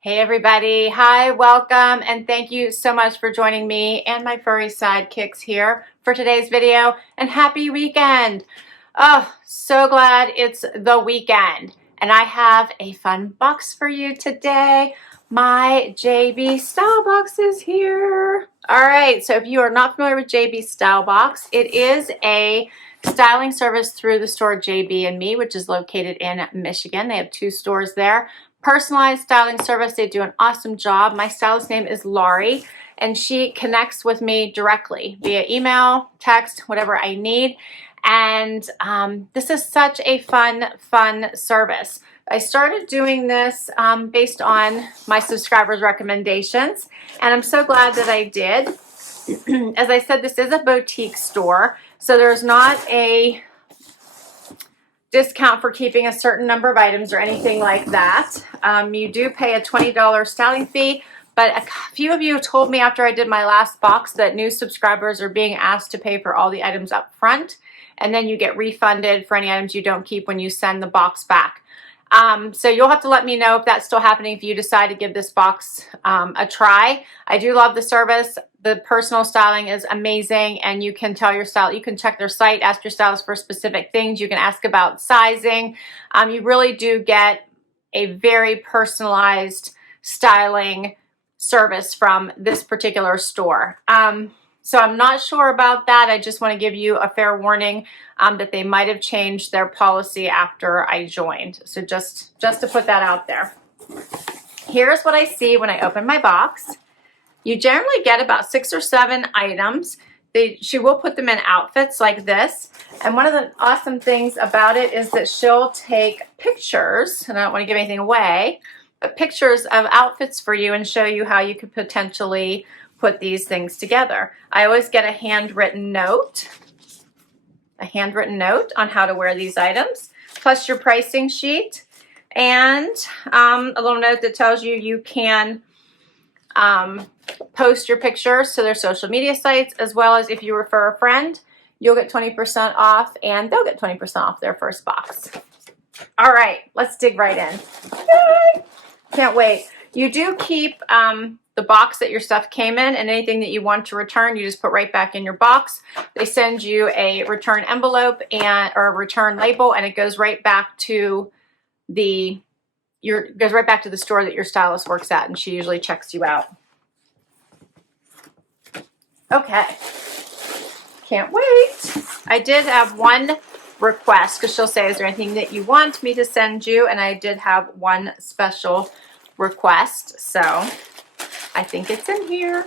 Hey everybody, hi, welcome, and thank you so much for joining me and my furry sidekicks here for today's video, and happy weekend. Oh, so glad it's the weekend, and I have a fun box for you today. My JB StyleBox is here. All right, so if you are not familiar with JB StyleBox, it is a styling service through the store JB and Me, which is located in Michigan. They have 2 stores there. Personalized styling service. They do an awesome job. My stylist name is Laurie, and she connects with me directly via email, text, whatever I need. And this is such a fun service. I started doing this based on my subscribers' recommendations, and I'm so glad that I did. As I said, this is a boutique store, so there's not a discount for keeping a certain number of items or anything like that. You do pay a $20 styling fee, but a few of you told me after I did my last box that new subscribers are being asked to pay for all the items up front, and then you get refunded for any items you don't keep when you send the box back. So you'll have to let me know if that's still happening if you decide to give this box a try. I do love the service. The personal styling is amazing, and you can tell your style, you can check their site, ask your stylist for specific things. You can ask about sizing. You really do get a very personalized styling service from this particular store. So I'm not sure about that. I just want to give you a fair warning that they might have changed their policy after I joined. So just to put that out there. Here's what I see when I open my box. You generally get about 6 or 7 items. She will put them in outfits like this. And one of the awesome things about it is that she'll take pictures, and I don't want to give anything away, but pictures of outfits for you and show you how you could potentially put these things together. I always get a handwritten note on how to wear these items, plus your pricing sheet, and a little note that tells you you can post your pictures to their social media sites, as well as if you refer a friend, you'll get 20% off, and they'll get 20% off their first box. All right, let's dig right in. Yay! Can't wait. You do keep the box that your stuff came in, and anything that you want to return, you just put right back in your box. They send you a return envelope or a return label, and it goes right back to the store that your stylist works at, and she usually checks you out. Okay, can't wait. I did have one request, because she'll say, is there anything that you want me to send you? And I did have one special request, so I think it's in here.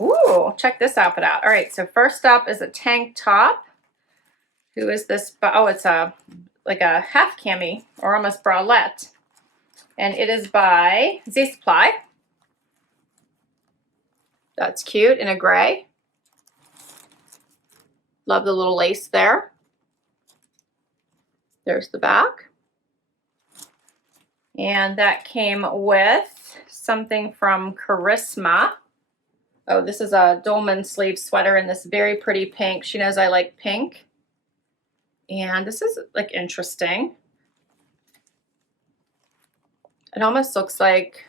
Ooh, check this outfit out. All right, so first up is a tank top. Who is this? Oh, it's like a half cami, or almost bralette. And it is by Supply. That's cute, in a gray. Love the little lace there. There's the back. And that came with something from Kerisma. Oh, this is a dolman sleeve sweater in this very pretty pink. She knows I like pink. And this is like interesting. It almost looks like,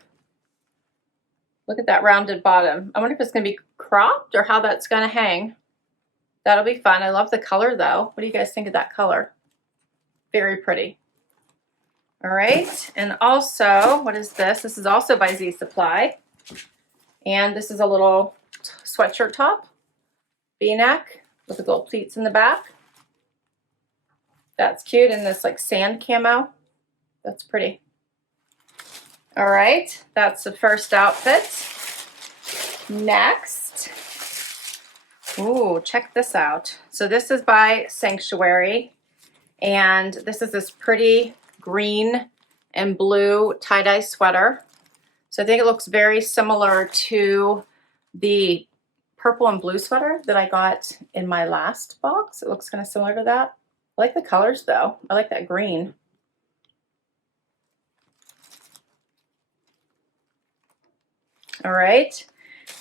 look at that rounded bottom. I wonder if it's going to be cropped or how that's going to hang. That'll be fun. I love the color though. What do you guys think of that color? Very pretty. All right, and also, what is this? This is also by Supply, and this is a little sweatshirt top, V-neck with the gold pleats in the back. That's cute, in this like sand camo. That's pretty. All right, that's the first outfit. Next, ooh, check this out. So this is by Sanctuary, and this is this pretty green and blue tie-dye sweater. So I think it looks very similar to the purple and blue sweater that I got in my last box. It looks kind of similar to that. I like the colors though. I like that green. All right.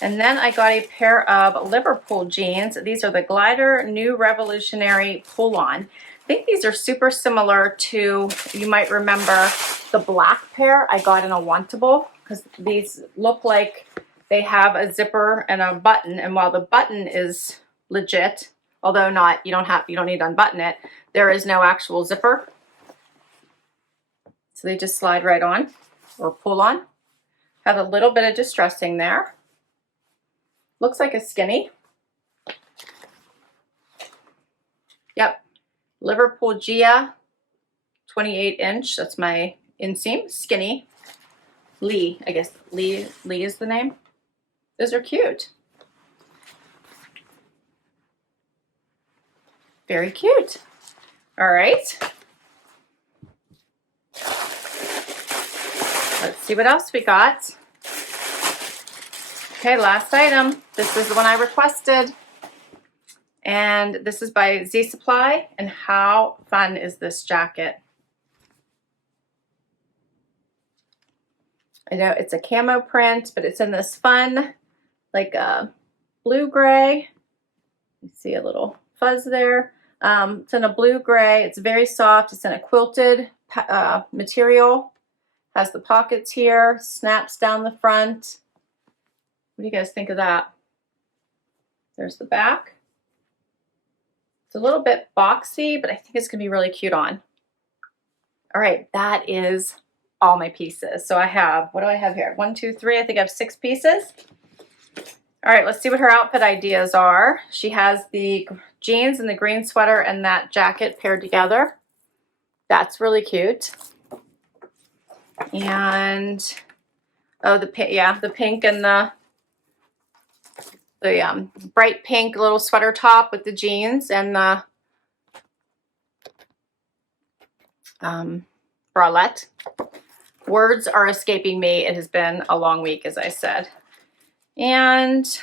And then I got a pair of Liverpool jeans. These are the Glider New Revolutionary Pull-On. think these are super similar to, you might remember the black pair I got in a wantable, because these look like they have a zipper and a button, and while the button is legit, although not, you don't need to unbutton it, there is no actual zipper. So they just slide right on or pull on. Have a little bit of distressing there. Looks like a skinny. Yep, Liverpool Gia 28-inch. That's my inseam. Skinny. Lee, I guess Lee is the name. Those are cute. Very cute. All right. Let's see what else we got. Okay, last item. This is the one I requested. And this is by Z Supply. And how fun is this jacket? I know it's a camo print, but it's in this fun, like a blue-gray. You see a little fuzz there. It's in a blue-gray. It's very soft. It's in a quilted material. Has the pockets here. Snaps down the front. What do you guys think of that? There's the back. It's a little bit boxy, but I think it's going to be really cute on. All right, that is all my pieces. So I have, what do I have here? 1, 2, 3. I think I have 6 pieces. All right, let's see what her outfit ideas are. She has the jeans and the green sweater and that jacket paired together. That's really cute. And oh, the pink and the bright pink little sweater top with the jeans and the bralette. Words are escaping me. It has been a long week, as I said. And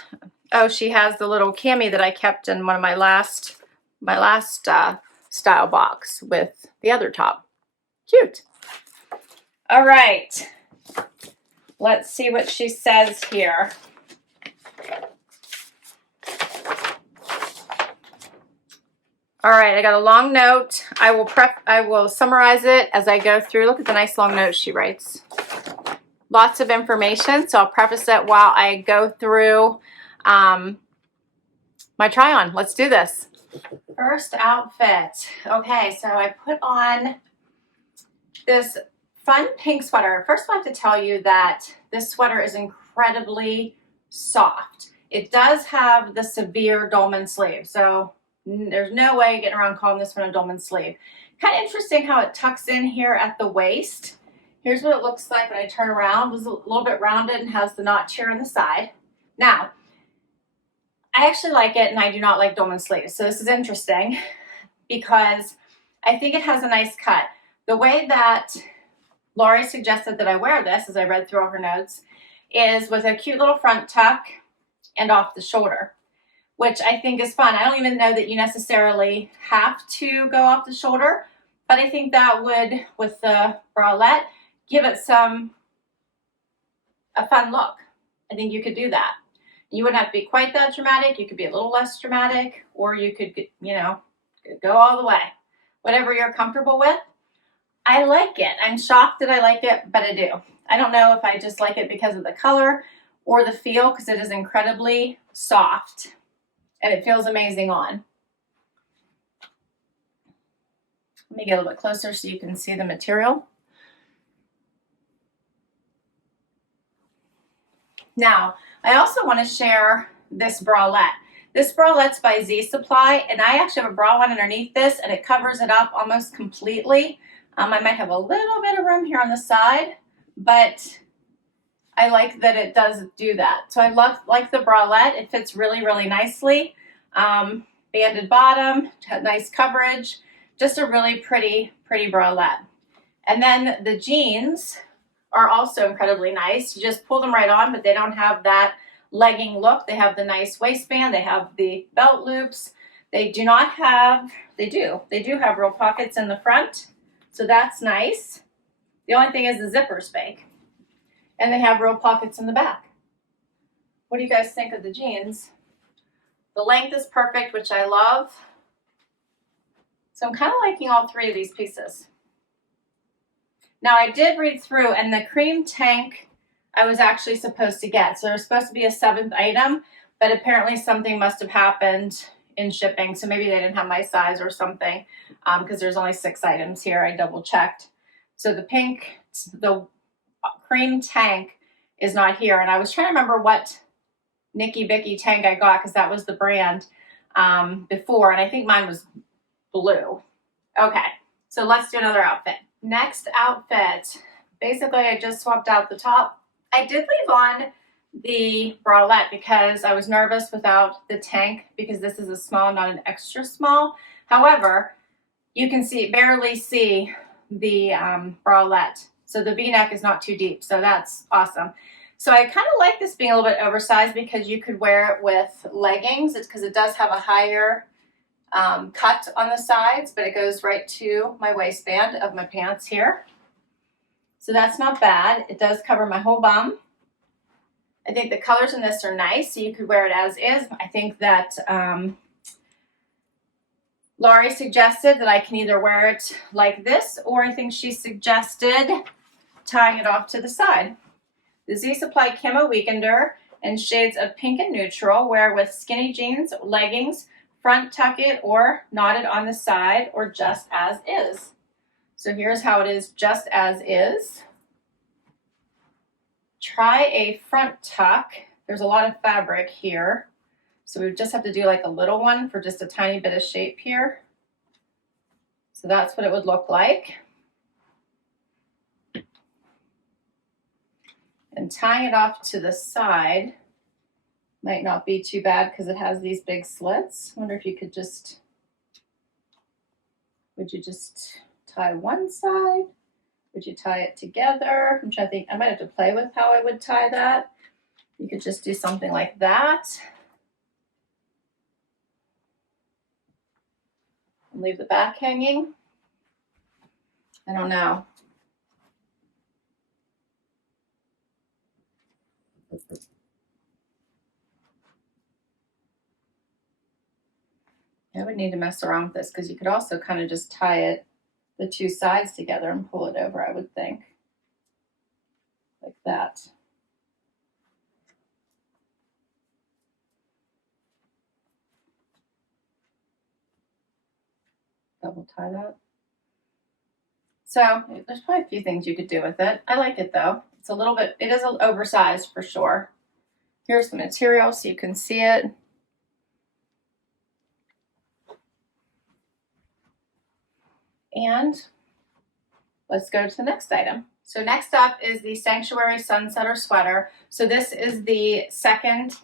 oh, she has the little cami that I kept in one of my last style box with the other top. Cute. All right. Let's see what she says here. All right, I got a long note. I will summarize it as I go through. Look at the nice long note she writes. Lots of information, so I'll preface it while I go through my try on. Let's do this. First outfit. Okay, so I put on this fun pink sweater. First, I have to tell you that this sweater is incredibly soft. It does have the severe dolman sleeve, so there's no way getting around calling this one a dolman sleeve. Kind of interesting how it tucks in here at the waist. Here's what it looks like when I turn around. It's a little bit rounded and has the notch here on the side. Now, I actually like it and I do not like dolman sleeves. So this is interesting because I think it has a nice cut. The way that Laurie suggested that I wear this, as I read through all her notes, is with a cute little front tuck and off the shoulder, which I think is fun. I don't even know that you necessarily have to go off the shoulder, but I think that would, with the bralette, give it a fun look. I think you could do that. You wouldn't have to be quite that dramatic. You could be a little less dramatic, or you could, you know, go all the way. Whatever you're comfortable with. I like it. I'm shocked that I like it, but I do. I don't know if I just like it because of the color or the feel, because it is incredibly soft and it feels amazing on. Let me get a little bit closer so you can see the material. Now, I also want to share this bralette. This bralette's by Z Supply, and I actually have a bra on underneath this, and it covers it up almost completely. I might have a little bit of room here on the side, but I like that it does do that. So I like the bralette. It fits really, really nicely. Banded bottom, nice coverage, just a really pretty bralette. And then the jeans are also incredibly nice. You just pull them right on, but they don't have that legging look. They have the nice waistband. They have the belt loops. They do not have, they do have real pockets in the front. So that's nice. The only thing is the zipper's fake. And they have real pockets in the back. What do you guys think of the jeans? The length is perfect, which I love. It's So I'm kind of liking all three of these pieces. Now I did read through, and the cream tank I was actually supposed to get. So there's supposed to be a 7th item, but apparently something must have happened in shipping. So maybe they didn't have my size or something, because there's only 6 items here. I double checked. So the cream tank is not here. And I was trying to remember what Nicky Bicky tank I got, because that was the brand before. And I think mine was blue. Okay, so let's do another outfit. Next outfit. Basically, I just swapped out the top. I did leave on the bralette because I was nervous without the tank, because this is a small, not an extra small. However, you can barely see the bralette. So the V-neck is not too deep, so that's awesome. So I kind of like this being a little bit oversized, because you could wear it with leggings. It's because it does have a higher cut on the sides, but it goes right to my waistband of my pants here. So that's not bad. It does cover my whole bum. I think the colors in this are nice, so you could wear it as is. I think that Laurie suggested that I can either wear it like this, or I think she suggested tying it off to the side. The Z Supply Camo Weekender in shades of pink and neutral. Wear with skinny jeans, leggings, front tuck it, or knot it on the side, or just as is. So here's how it is just as is. Try a front tuck. There's a lot of fabric here, so we just have to do like a little one for just a tiny bit of shape here. So that's what it would look like. And tying it off to the side might not be too bad, because it has these big slits. I wonder if you could just, would you just tie one side? Would you tie it together? I'm trying to think. I might have to play with how I would tie that. You could just do something like that. And leave the back hanging. I don't know. I would need to mess around with this, because you could also kind of just tie it, the two sides together, and pull it over, I would think. Like that. Double tie that. So there's probably a few things you could do with it. I like it though. It's a little bit, it is oversized for sure. Here's the material so you can see it. And let's go to the next item. So next up is the Sanctuary Sunsetter Sweater. So this is the second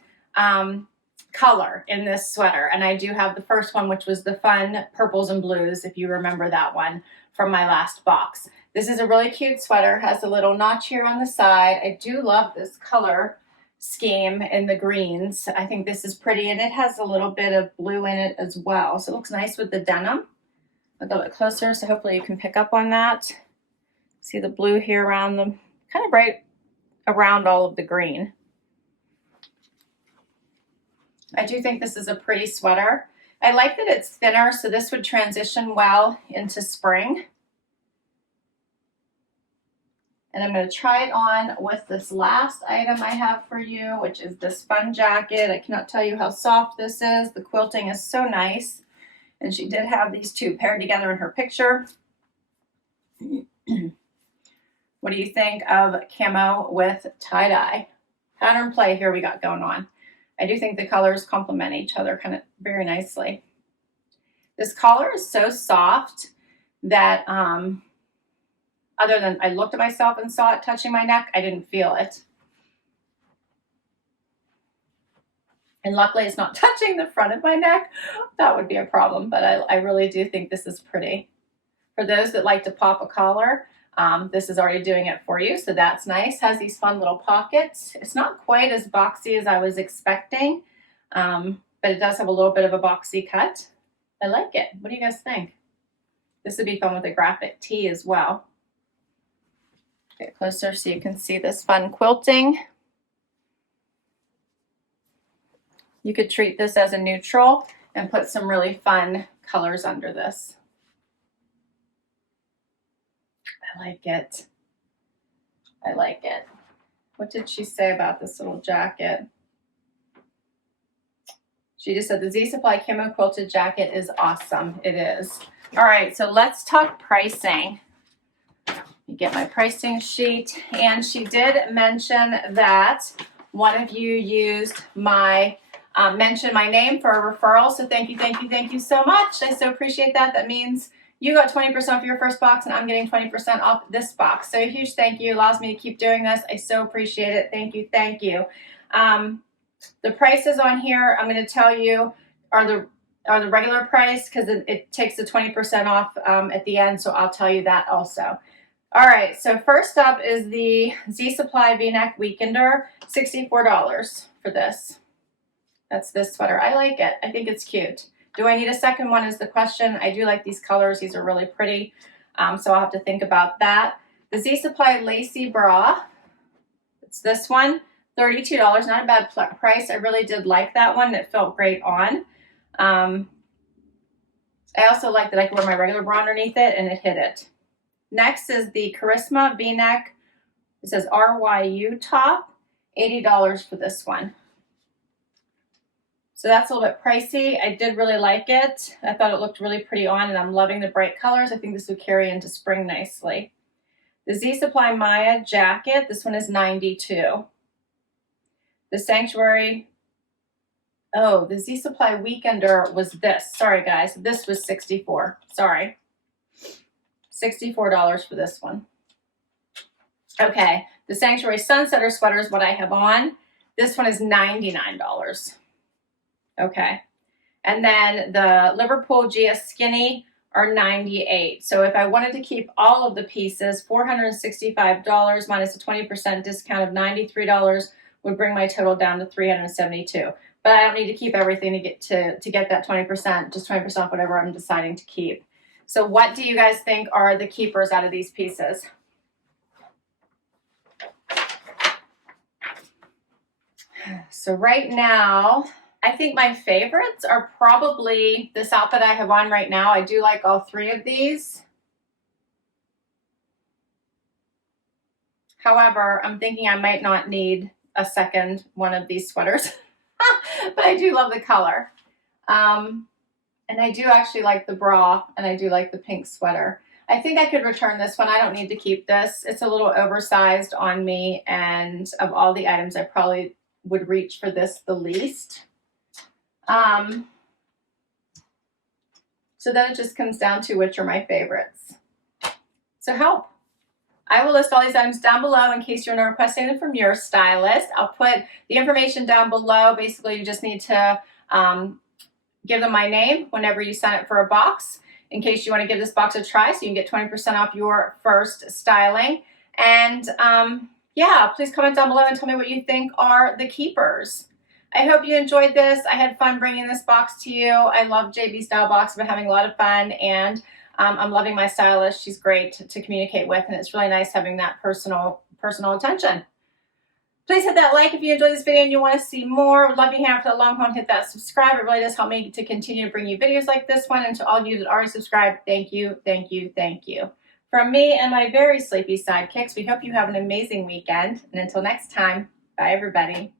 color in this sweater. And I do have the first one, which was the fun purples and blues, if you remember that one from my last box. This is a really cute sweater. It has a little notch here on the side. I do love this color scheme in the greens. I think this is pretty, and it has a little bit of blue in it as well. So it looks nice with the denim. I'll go a bit closer, so hopefully you can pick up on that. See the blue here around them, kind of right around all of the green. I do think this is a pretty sweater. I like that it's thinner, so this would transition well into spring. And I'm going to try it on with this last item I have for you, which is this fun jacket. I cannot tell you how soft this is. The quilting is so nice. And she did have these two paired together in her picture. What do you think of camo with tie-dye? Pattern play here we got going on. I do think the colors complement each other kind of very nicely. This collar is so soft that other than I looked at myself and saw it touching my neck, I didn't feel it. And luckily it's not touching the front of my neck. That would be a problem, but I really do think this is pretty. For those that like to pop a collar, this is already doing it for you, so that's nice. Has these fun little pockets. It's not quite as boxy as I was expecting, but it does have a little bit of a boxy cut. I like it. What do you guys think? This would be fun with a graphic tee as well. Get closer so you can see this fun quilting. You could treat this as a neutral and put some really fun colors under this. I like it. I like it. What did she say about this little jacket? She just said the Z Supply camo quilted jacket is awesome. It is. All right, so let's talk pricing. Let me get my pricing sheet. And she did mention that one of you used my, mentioned my name for a referral. So thank you so much. I so appreciate that. That means you got 20% off your first box and I'm getting 20% off this box. So a huge thank you. Allows me to keep doing this. I so appreciate it. Thank you. Thank you. The prices on here, I'm going to tell you, are the regular price because it takes the 20% off at the end. So I'll tell you that also. All right. So first up is the Z Supply V-Neck Weekender, $64 for this. That's this sweater. I like it. I think it's cute. Do I need a second one is the question. I do like these colors. These are really pretty. So I'll have to think about that. The Z Supply Lacie Bra. It's this one. $32, not a bad price. I really did like that one. It felt great on. I also like that I could wear my regular bra underneath it and it hit it. Next is the Kerisma V-Neck. It says RYU top, $80 for this one. So that's a little bit pricey. I did really like it. I thought it looked really pretty on and I'm loving the bright colors. I think this would carry into spring nicely. The Z Supply Maya jacket, this one is $92. The Sanctuary, oh, the Z Supply Weekender was this. Sorry, guys. This was $64. Sorry. $64 for this one. Okay. The Sanctuary Sunsetter sweater is what I have on. This one is $99. Okay. And then the Liverpool Gia Skinny are $98. So if I wanted to keep all of the pieces, $465 minus a 20% discount of $93 would bring my total down to $372. But I don't need to keep everything to get that 20%, just 20% off whatever I'm deciding to keep. So what do you guys think are the keepers out of these pieces? So right now, I think my favorites are probably this outfit I have on right now. I do like all three of these. However, I'm thinking I might not need a second one of these sweaters, but I do love the color. And I do actually like the bra and I do like the pink sweater. I think I could return this one. I don't need to keep this. It's a little oversized on me and of all the items, I probably would reach for this the least. So then it just comes down to which are my favorites. So help. I will list all these items down below in case you're not requesting them from your stylist. I'll put the information down below. Basically, you just need to give them my name whenever you sign up for a box in case you want to give this box a try so you can get 20% off your first styling. And yeah, please comment down below and tell me what you think are the keepers. I hope you enjoyed this. I had fun bringing this box to you. I love JB StyleBox. I've been having a lot of fun and I'm loving my stylist. She's great to communicate with and it's really nice having that personal attention. Please hit that like if you enjoyed this video and you want to see more. Would love you here for the long haul and hit that subscribe. It really does help me to continue to bring you videos like this one. And to all of you that already subscribed, thank you, thank you, thank you. From me and my very sleepy sidekicks, we hope you have an amazing weekend. And until next time, bye everybody.